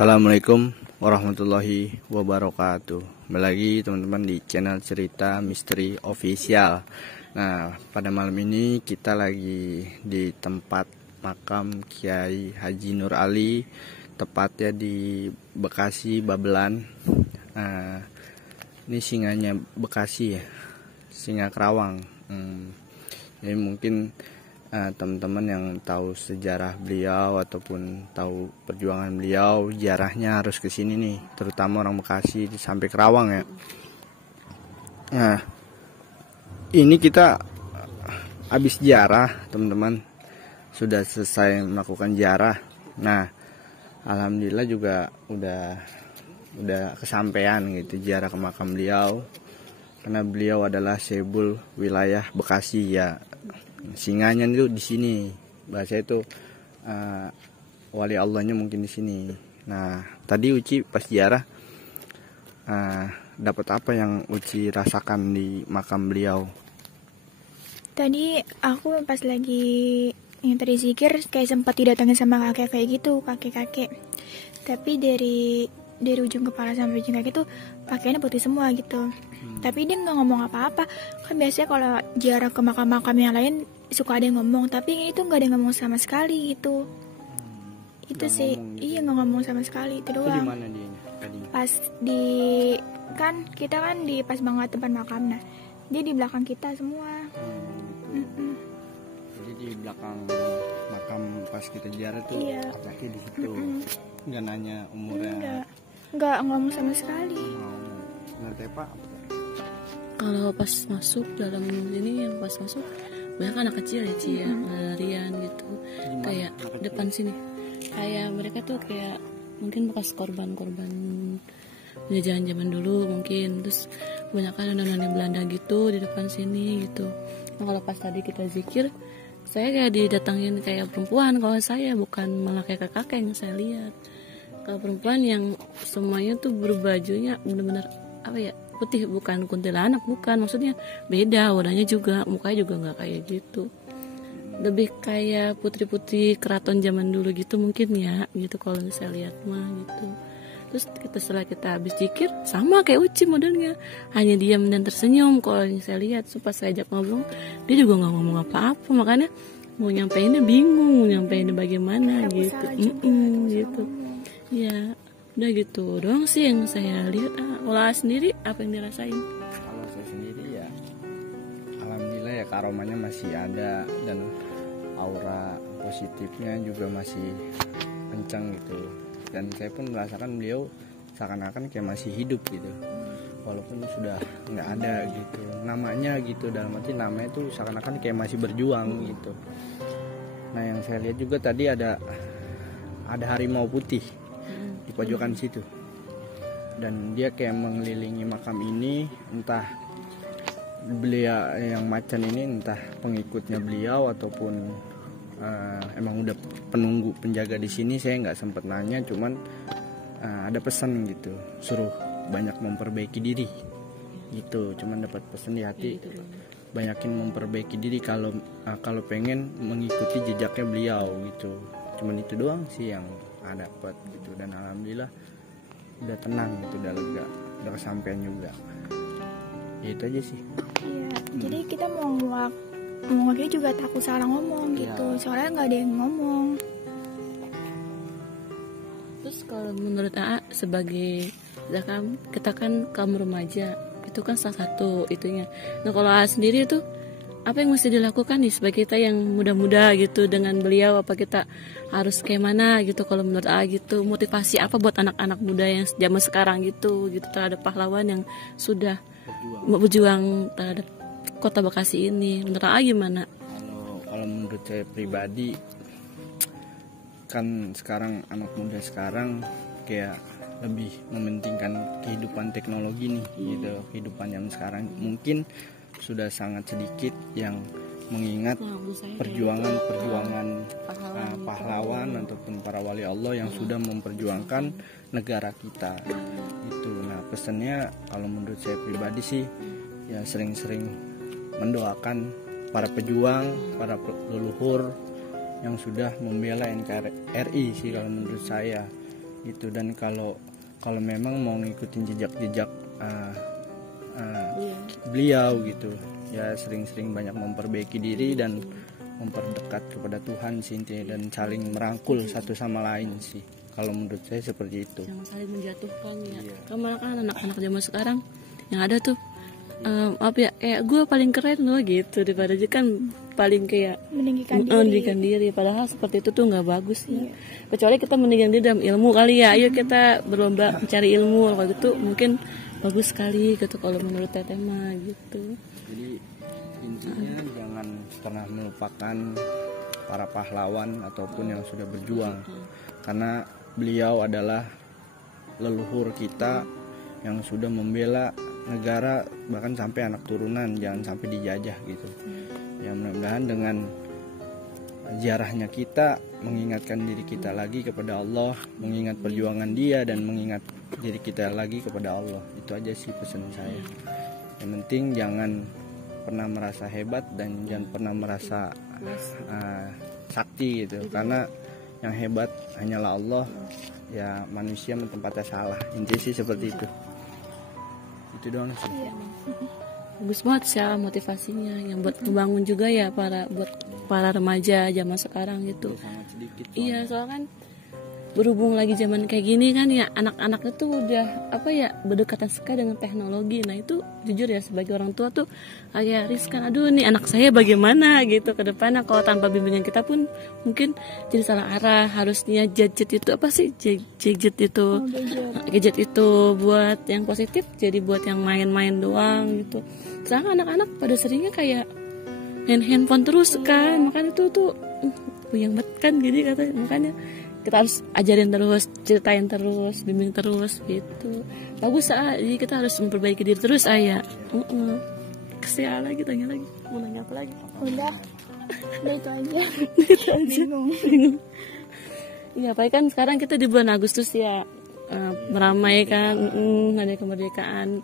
Assalamualaikum warahmatullahi wabarakatuh. Kembali lagi teman-teman di channel Cerita Misteri Official. Nah, pada malam ini kita lagi di tempat makam Kiai Haji Nur Ali, tepatnya di Bekasi, Babelan. Nah, ini singanya Bekasi ya, singa Kerawang. Jadi mungkin teman-teman yang tahu sejarah beliau ataupun tahu perjuangan beliau, ziarahnya harus ke sini nih, terutama orang Bekasi sampai Kerawang ya. Nah, ini kita habis ziarah, teman-teman. Sudah selesai melakukan ziarah. Nah, alhamdulillah juga udah kesampaian gitu ziarah ke makam beliau. Karena beliau adalah Sebul wilayah Bekasi ya. Singanya itu di sini, bahasa itu wali Allahnya mungkin di sini. Nah, tadi Uci pas ziarah dapat apa yang Uci rasakan di makam beliau? Tadi aku pas lagi yang tadi zikir kayak sempat didatangin sama kakek kayak gitu, kakek-kakek. Tapi dari ujung kepala sampai ujung kaki tuh pakaiannya putih semua gitu. Tapi dia nggak ngomong apa-apa. Kan biasanya kalau ziarah ke makam-makam yang lain suka ada yang ngomong, tapi ini tuh nggak ada yang ngomong sama sekali gitu. Itu sih, Gitu. iya nggak ngomong sama sekali, itu doang. Itu di mana dia tadi? Pas di kita kan di pas banget tempat makam, nah dia di belakang kita semua. Gitu. Jadi di belakang makam pas kita ziarah tuh, Iya. anaknya di situ. Nggak nanya umurnya. Nggak ngomong sama sekali. Nanti Pak. Kalau pas masuk dalam ini, yang pas masuk banyak anak kecil ya Ci ya, larian gitu. Kayak depan sini, kayak mereka tuh kayak mungkin bekas korban-korban penjajahan zaman dulu mungkin. Terus banyak kan nenek Belanda gitu di depan sini gitu. Nah, kalau pas tadi kita zikir, saya kayak didatangin kayak perempuan. Kalau saya bukan malah kayak kakek yang saya lihat. Kalau perempuan yang semuanya tuh berbajunya benar-benar apa ya, putih, bukan kuntilanak, bukan, maksudnya beda warnanya juga, mukanya juga nggak kayak gitu, lebih kayak putri-putri keraton zaman dulu gitu mungkin ya gitu kalau saya lihat mah gitu. Terus setelah kita habis zikir sama kayak Uci modelnya, hanya diam dan tersenyum. Kalau yang saya lihat pas saya ajak ngobrol, dia juga nggak ngomong apa-apa, makanya mau nyampeinnya bingung, mau nyampeinnya bagaimana gitu. Gitu ya, udah gitu doang sih yang saya lihat. Olah sendiri apa yang dirasain? Kalau saya sendiri ya, alhamdulillah ya, karomanya masih ada dan aura positifnya juga masih kencang gitu. Dan saya pun merasakan beliau seakan-akan kayak masih hidup gitu, walaupun sudah nggak ada gitu namanya gitu, dalam arti namanya tuh seakan-akan kayak masih berjuang gitu. Nah, yang saya lihat juga tadi ada harimau putih di pojokan situ, dan dia kayak mengelilingi makam ini. Entah beliau yang macan ini entah pengikutnya beliau ataupun emang udah penunggu penjaga di sini, saya nggak sempet nanya. Cuman ada pesan gitu, suruh banyak memperbaiki diri gitu. Cuman dapat pesan di hati, banyakin memperbaiki diri kalau pengen mengikuti jejaknya beliau gitu. Cuman itu doang sih yang ada dapat gitu, dan alhamdulillah udah tenang gitu, udah lega, udah kesampaian juga. Ya itu aja sih. Iya, jadi kita mau ngomongnya juga takut salah ngomong gitu, soalnya nggak ada yang ngomong. Terus kalau menurut AA sebagai kita kan kaum remaja, itu kan salah satu itunya. Nah, kalau AA sendiri tuh apa yang mesti dilakukan nih sebagai kita yang muda-muda gitu dengan beliau? Apa kita harus kayak mana gitu kalau menurut AA gitu? Motivasi apa buat anak-anak muda yang zaman sekarang gitu terhadap pahlawan yang sudah berjuang terhadap kota Bekasi ini? Menurut AA gimana? Kalau menurut saya pribadi, kan sekarang anak muda sekarang kayak lebih mementingkan kehidupan teknologi nih gitu. Kehidupan yang sekarang mungkin sudah sangat sedikit yang mengingat perjuangan pahlawan ataupun para wali Allah yang sudah memperjuangkan negara kita gitu. Nah, pesannya kalau menurut saya pribadi sih ya, sering-sering mendoakan para pejuang, para leluhur yang sudah membela NKRI sih kalau menurut saya. gitu. Dan kalau memang mau ngikutin jejak-jejak beliau gitu ya, sering-sering banyak memperbaiki diri dan memperdekat kepada Tuhan sih intinya, dan saling merangkul satu sama lain sih kalau menurut saya seperti itu. Jangan saling menjatuhkan ya. Iya. Karena kan anak-anak zaman sekarang yang ada tuh gue paling keren loh gitu, daripada dia kan paling kayak meninggikan diri. Padahal seperti itu tuh nggak bagus ya. Kecuali kita meninggikan diri dalam ilmu kali ya. Ayo kita berlomba mencari ilmu, kalau gitu mungkin bagus sekali gitu kalau menurut Teteh mah gitu. Jadi intinya jangan pernah melupakan para pahlawan ataupun yang sudah berjuang, karena beliau adalah leluhur kita yang sudah membela negara bahkan sampai anak turunan, jangan sampai dijajah gitu. Ya mudah-mudahan dengan ziarahnya kita mengingatkan diri kita lagi kepada Allah, mengingat perjuangan dia dan mengingat diri kita lagi kepada Allah. Itu aja sih pesan saya. Yang penting jangan pernah merasa hebat dan jangan pernah merasa sakti gitu, karena yang hebat hanyalah Allah. Ya manusia tempatnya salah, intinya sih seperti itu doang sih. Bagus banget sih motivasinya, yang buat membangun juga ya buat para remaja zaman sekarang gitu. Iya, soalnya kan berhubung lagi zaman kayak gini kan ya, anak-anak itu udah berdekatan sekali dengan teknologi. Nah itu jujur ya, sebagai orang tua tuh agak riskan. Aduh nih anak saya bagaimana gitu ke depannya, kalau tanpa bimbingan kita pun mungkin jadi salah arah. Harusnya gadget itu gadget itu buat yang positif, jadi buat yang main-main doang gitu. Soalnya anak-anak pada seringnya kayak main handphone terus kan, makanya itu tuh puyeng banget kan gini katanya. Makanya kita harus ajarin terus, ceritain terus, bimbing terus gitu. Bagus jadi kita harus memperbaiki diri terus ayah. Kesian lagi, tanya lagi, mau nanya apa lagi? Udah itu aja. Bingung. Iya, apalagi kan sekarang kita di bulan Agustus ya, meramaikan hari kemerdekaan.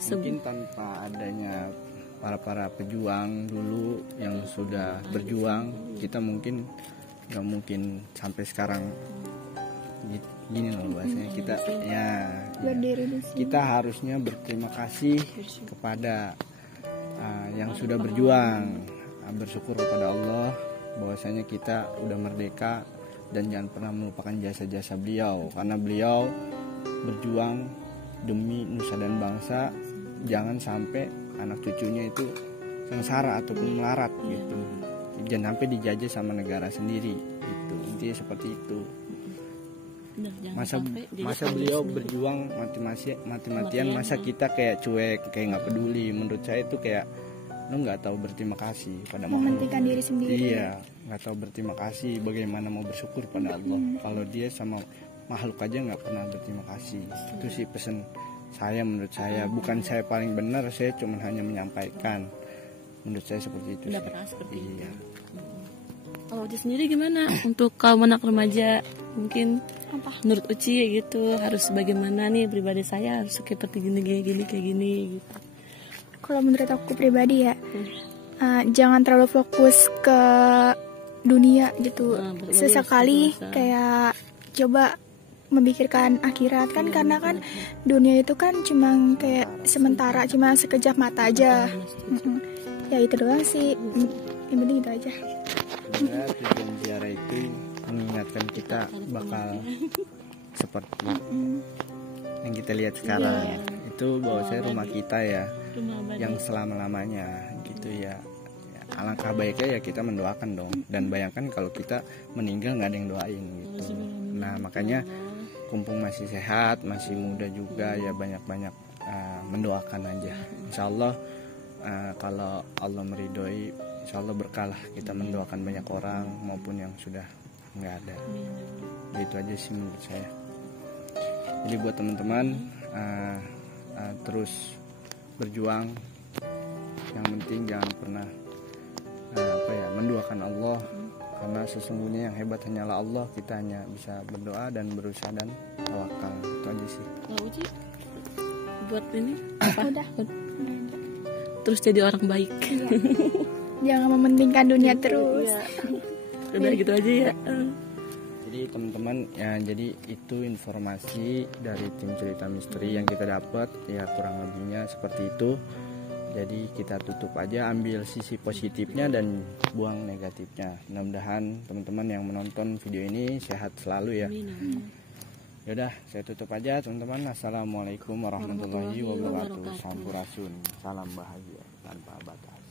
Mungkin tanpa adanya para pejuang dulu yang sudah berjuang, kita mungkin nggak mungkin sampai sekarang gini loh bahasanya. Kita harusnya berterima kasih kepada yang sudah berjuang, bersyukur kepada Allah bahwasanya kita udah merdeka, dan jangan pernah melupakan jasa-jasa beliau, karena beliau berjuang demi nusa dan bangsa. Jangan sampai anak cucunya itu sengsara ataupun melarat gitu. Jangan sampai dijajah sama negara sendiri gitu. Intinya seperti itu. Masa beliau berjuang mati-matian, masa kita kayak cuek, kayak nggak peduli. Menurut saya itu kayak lu nggak tahu berterima kasih pada mementingkan diri sendiri. Iya, nggak tahu berterima kasih. Bagaimana mau bersyukur pada Allah kalau dia sama makhluk aja nggak pernah berterima kasih. Itu sih pesan saya, menurut saya. Bukan saya paling benar, saya cuma hanya menyampaikan. Menurut saya seperti itu. Udah pernah seperti itu. Kalau Uci sendiri gimana untuk kaum anak remaja? Mungkin menurut Uci gitu harus bagaimana nih pribadi saya harus seperti gini kayak gini gitu. Kalau menurut aku pribadi ya, jangan terlalu fokus ke dunia gitu. Sesekali kayak coba memikirkan akhirat kan, karena kan dunia itu kan cuma kayak sementara, cuma sekejap mata aja. Ya itu doang sih, yang penting itu aja. Ya, tujuan ziarah itu mengingatkan kita bakal seperti yang kita lihat sekarang. Itu bahwasanya rumah kita ya, yang selama-lamanya gitu ya. Alangkah baiknya ya kita mendoakan dong. Dan bayangkan kalau kita meninggal nggak ada yang doain gitu. Nah makanya kumpung masih sehat, masih muda juga ya, banyak-banyak mendoakan aja. Insya Allah kalau Allah meridhoi, insya Allah berkalah kita mendoakan banyak orang maupun yang sudah nggak ada. Itu aja sih menurut saya. Jadi buat teman-teman terus berjuang, yang penting jangan pernah menduakan Allah, karena sesungguhnya yang hebat hanyalah Allah. Kita hanya bisa berdoa dan berusaha dan tawakal. Itu aja sih. Kalau Uci buat ini apa? Udah. Terus jadi orang baik. Jangan mementingkan dunia terus. Udah gitu aja ya. Jadi teman-teman ya, jadi itu informasi dari tim cerita misteri yang kita dapat ya, kurang lebihnya seperti itu. Jadi kita tutup aja, ambil sisi positifnya dan buang negatifnya. Mudah-mudahan teman-teman yang menonton video ini sehat selalu ya. Yaudah, saya tutup aja teman-teman. Assalamualaikum warahmatullahi wabarakatuh. Sampurasun, salam bahagia tanpa batas.